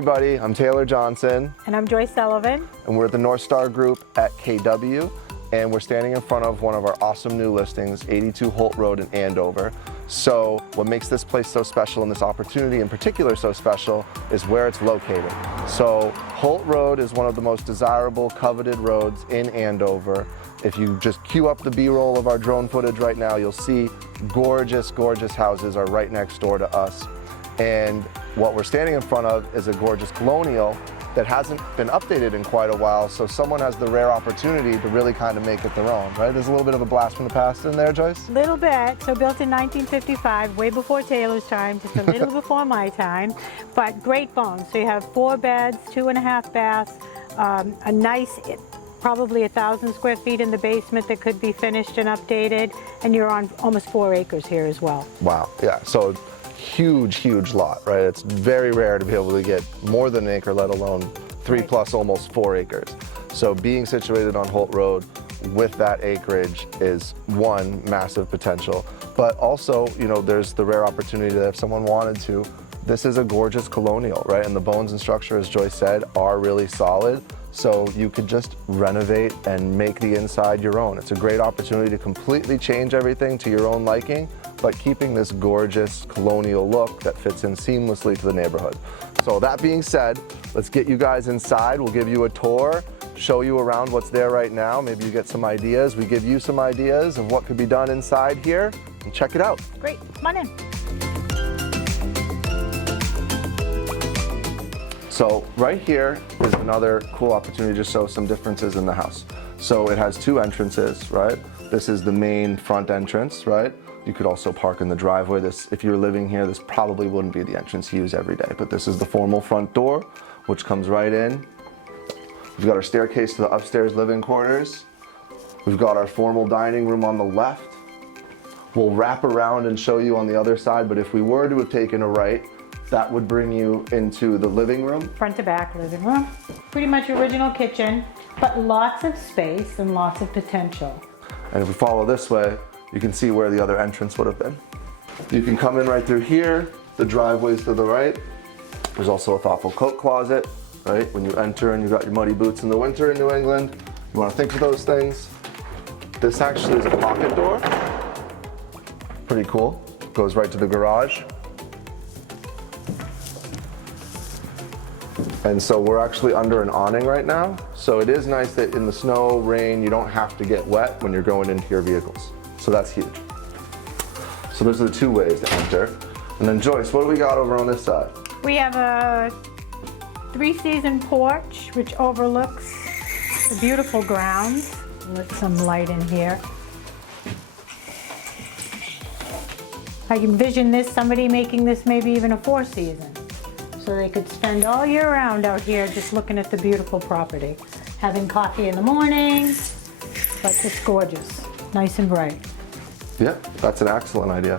everybody, I'm Taylor Johnson. And I'm Joyce Sullivan. And we're at the Northstar Group at KW. And we're standing in front of one of our awesome new listings, 82 Holt Road in Andover. So what makes this place so special and this opportunity in particular so special is where it's located. So Holt Road is one of the most desirable, coveted roads in Andover. If you just cue up the B-roll of our drone footage right now, you'll see gorgeous, gorgeous houses are right next door to us. And what we're standing in front of is a gorgeous colonial that hasn't been updated in quite a while, so someone has the rare opportunity to really kind of make it their own, right? There's a little bit of a blast from the past in there, Joyce? Little bit. So built in 1955, way before Taylor's time, just a little before my time, but great bones. So you have 4 beds, 2.5 baths, a nice, probably 1,000 square feet in the basement that could be finished and updated, and you're on almost 4 acres here as well. Wow, yeah, so huge, huge lot, right? It's very rare to be able to get more than an acre, let alone 3 plus almost 4 acres. So being situated on Holt Road with that acreage is one, massive potential, but also, you know, there's the rare opportunity that if someone wanted to, this is a gorgeous colonial, right? And the bones and structure, as Joyce said, are really solid. So you could just renovate and make the inside your own. It's a great opportunity to completely change everything to your own liking, but keeping this gorgeous colonial look that fits in seamlessly to the neighborhood. So that being said, let's get you guys inside. We'll give you a tour, show you around what's there right now. Maybe you get some ideas. We give you some ideas of what could be done inside here, and check it out. Great, come on in. So right here is another cool opportunity to show some differences in the house. So it has 2 entrances, right? This is the main front entrance, right? You could also park in the driveway. This, if you're living here, this probably wouldn't be the entrance you use every day, but this is the formal front door, which comes right in. We've got our staircase to the upstairs living quarters. We've got our formal dining room on the left. We'll wrap around and show you on the other side, but if we were to have taken a right, that would bring you into the living room. Front to back living room. Pretty much original kitchen, but lots of space and lots of potential. And if we follow this way, you can see where the other entrance would have been. You can come in right through here. The driveway's to the right. There's also a thoughtful coat closet, right? When you enter and you've got your muddy boots in the winter in New England, you want to think of those things. This actually is a pocket door. Pretty cool. Goes right to the garage. And so we're actually under an awning right now. So it is nice that in the snow, rain, you don't have to get wet when you're going into your vehicles. So that's huge. So those are the 2 ways to enter. And then Joyce, what do we got over on this side? We have a 3-season porch which overlooks the beautiful grounds. Let some light in here. I can envision this, somebody making this maybe even a 4-season. So they could spend all year round out here just looking at the beautiful property. Having coffee in the morning, but it's gorgeous, nice and bright. Yeah, that's an excellent idea.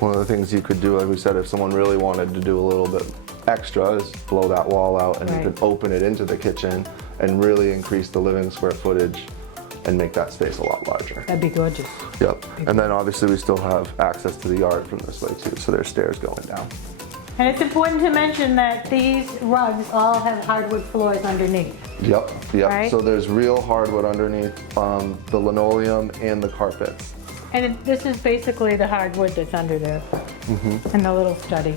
One of the things you could do, like we said, if someone really wanted to do a little bit extra, is blow that wall out and you could open it into the kitchen and really increase the living square footage and make that space a lot larger. That'd be gorgeous. Yep, and then obviously we still have access to the yard from this way too, so there's stairs going down. And it's important to mention that these rugs all have hardwood floors underneath. Yep, yep. Right? So there's real hardwood underneath the linoleum and the carpets. And this is basically the hardwood that's under there, and the little study.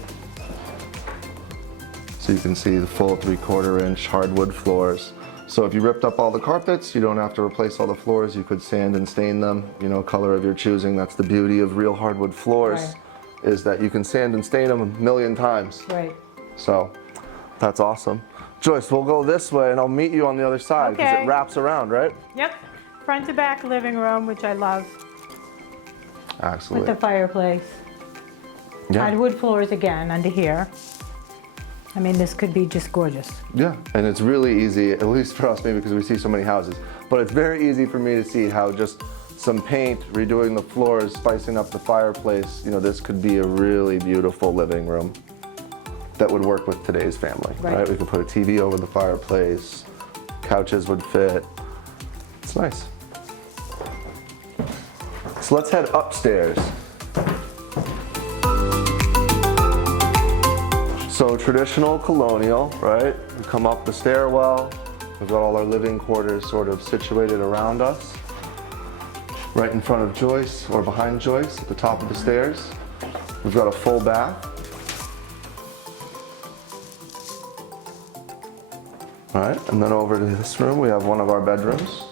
So you can see the full 3/4 inch hardwood floors. So if you ripped up all the carpets, you don't have to replace all the floors. You could sand and stain them, you know, color of your choosing. That's the beauty of real hardwood floors. Right. Is that you can sand and stain them 1,000,000 times. Right. So that's awesome. Joyce, we'll go this way and I'll meet you on the other side because it wraps around, right? Yep. Front to back living room, which I love. Absolutely. With the fireplace. Yeah. Hardwood floors again under here. I mean, this could be just gorgeous. Yeah, and it's really easy, at least for us maybe because we see so many houses, but it's very easy for me to see how just some paint, redoing the floors, spicing up the fireplace, you know, this could be a really beautiful living room that would work with today's family, right? We could put a TV over the fireplace, couches would fit. It's nice. So let's head upstairs. So traditional colonial, right? We come up the stairwell. We've got all our living quarters sort of situated around us. Right in front of Joyce, or behind Joyce, at the top of the stairs. We've got a full bath. All right, and then over to this room, we have one of our bedrooms.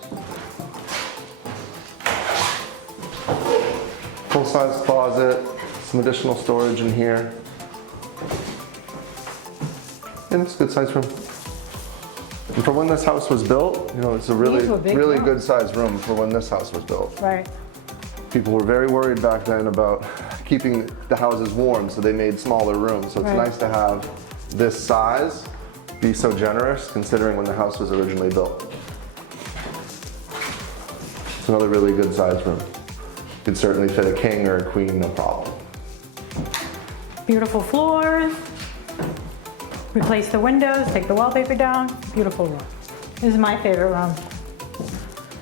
Full-size closet, some additional storage in here. And it's a good-sized room. And for when this house was built, you know, it's a really good-sized room for when this house was built. Right. People were very worried back then about keeping the houses warm, so they made smaller rooms. So it's nice to have this size be so generous, considering when the house was originally built. It's another really good-sized room. Could certainly fit a king or a queen, no problem. Beautiful floors. Replace the windows, take the wallpaper down. Beautiful room. This is my favorite room.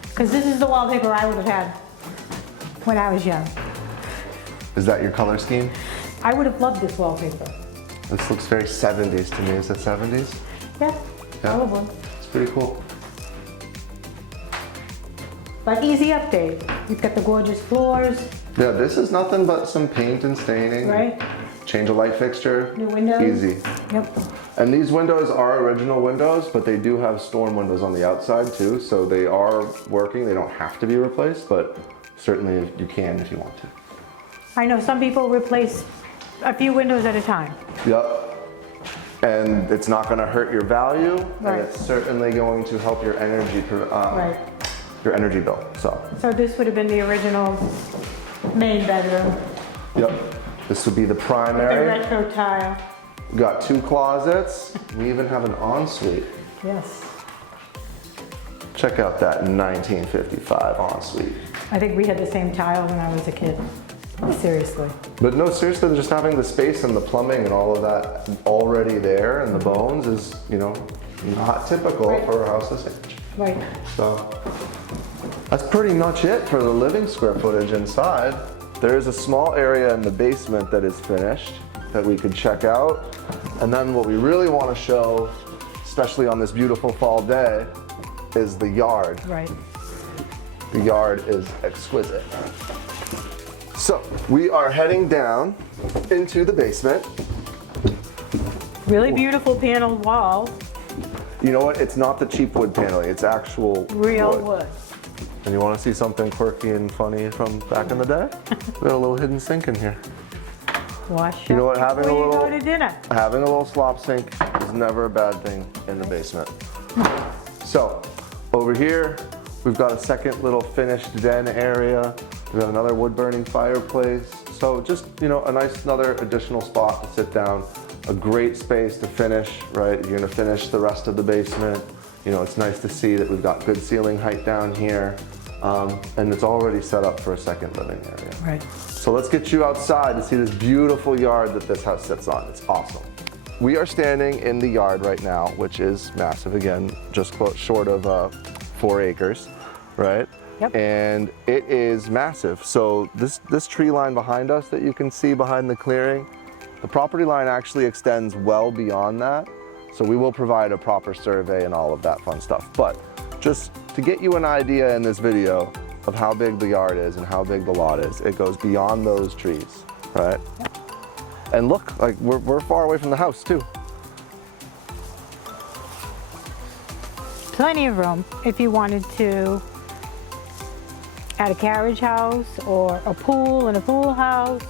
Because this is the wallpaper I would have had when I was young. Is that your color scheme? I would have loved this wallpaper. This looks very 70s to me. Is it 70s? Yeah, probably. It's pretty cool. But easy update. You've got the gorgeous floors. Yeah, this is nothing but some paint and staining. Right. Change a light fixture. New windows. Easy. Yep. And these windows are original windows, but they do have storm windows on the outside too, so they are working. They don't have to be replaced, but certainly you can if you want to. I know some people replace a few windows at a time. Yep. And it's not going to hurt your value, Right. and it's certainly going to help your energy your energy bill. So this would have been the original main bedroom. yep. This would be the The primary. retro tile. We've got 2 closets. We even have an ensuite. Yes. Check out that 1955 ensuite. I think we had the same tile when I was a kid. Seriously. But no, seriously, just having the space and the plumbing and all of that already there and the bones is, you know, not typical for a house this age. Right. So that's pretty much it for the living square footage inside. There is a small area in the basement that is finished that we could check out. And then what we really want to show, especially on this beautiful fall day, is the yard. Right. The yard is exquisite. So we are heading down into the basement. Really beautiful paneled walls. You know what? It's not the cheap wood paneling. It's actual Real wood. And you want to see something quirky and funny from back in the day? We got a little hidden sink in here. Wash You know what? up before you go to dinner. Having a little slop sink is never a bad thing in the basement. So over here, we've got a second little finished den area. We've got another wood burning fireplace. So just, you know, a nice another additional spot to sit down. A great space to finish, right? You're gonna finish the rest of the basement. You know, it's nice to see that we've got good ceiling height down here. And it's already set up for a second living area. Right. So let's get you outside to see this beautiful yard that this house sits on. It's awesome. We are standing in the yard right now, which is massive. Again, just short of 4 acres, right? Yep. And it is massive. So this tree line behind us that you can see behind the clearing, the property line actually extends well beyond that. So we will provide a proper survey and all of that fun stuff. But just to get you an idea in this video of how big the yard is and how big the lot is, it goes beyond those trees, right? Yep. And look, like we're far away from the house too. Plenty of room if you wanted to add a carriage house or a pool in a pool house.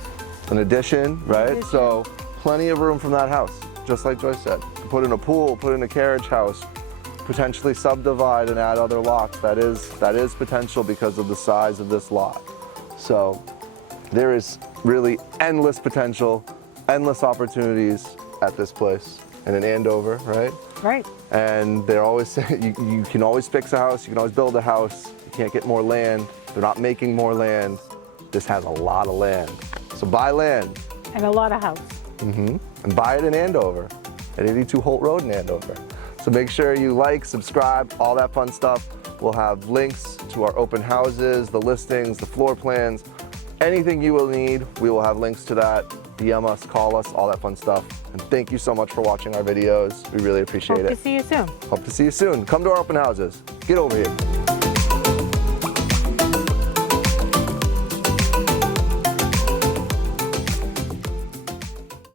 An addition, right? So plenty of room from that house, just like Joyce said. Put in a pool, put in a carriage house, potentially subdivide and add other lots. That is potential because of the size of this lot. So there is really endless potential, endless opportunities at this place and in Andover, right? Right. And they're always saying you can always fix a house, you can always build a house, you can't get more land. They're not making more land. This has a lot of land. So buy land. And a lot of house. And buy it in Andover, at 82 Holt Road in Andover. So make sure you like, subscribe, all that fun stuff. We'll have links to our open houses, the listings, the floor plans, anything you will need, we will have links to that. DM us, call us, all that fun stuff. And thank you so much for watching our videos. We really appreciate Hope it. to see you soon. Hope to see you soon. Come to our open houses. Get over here.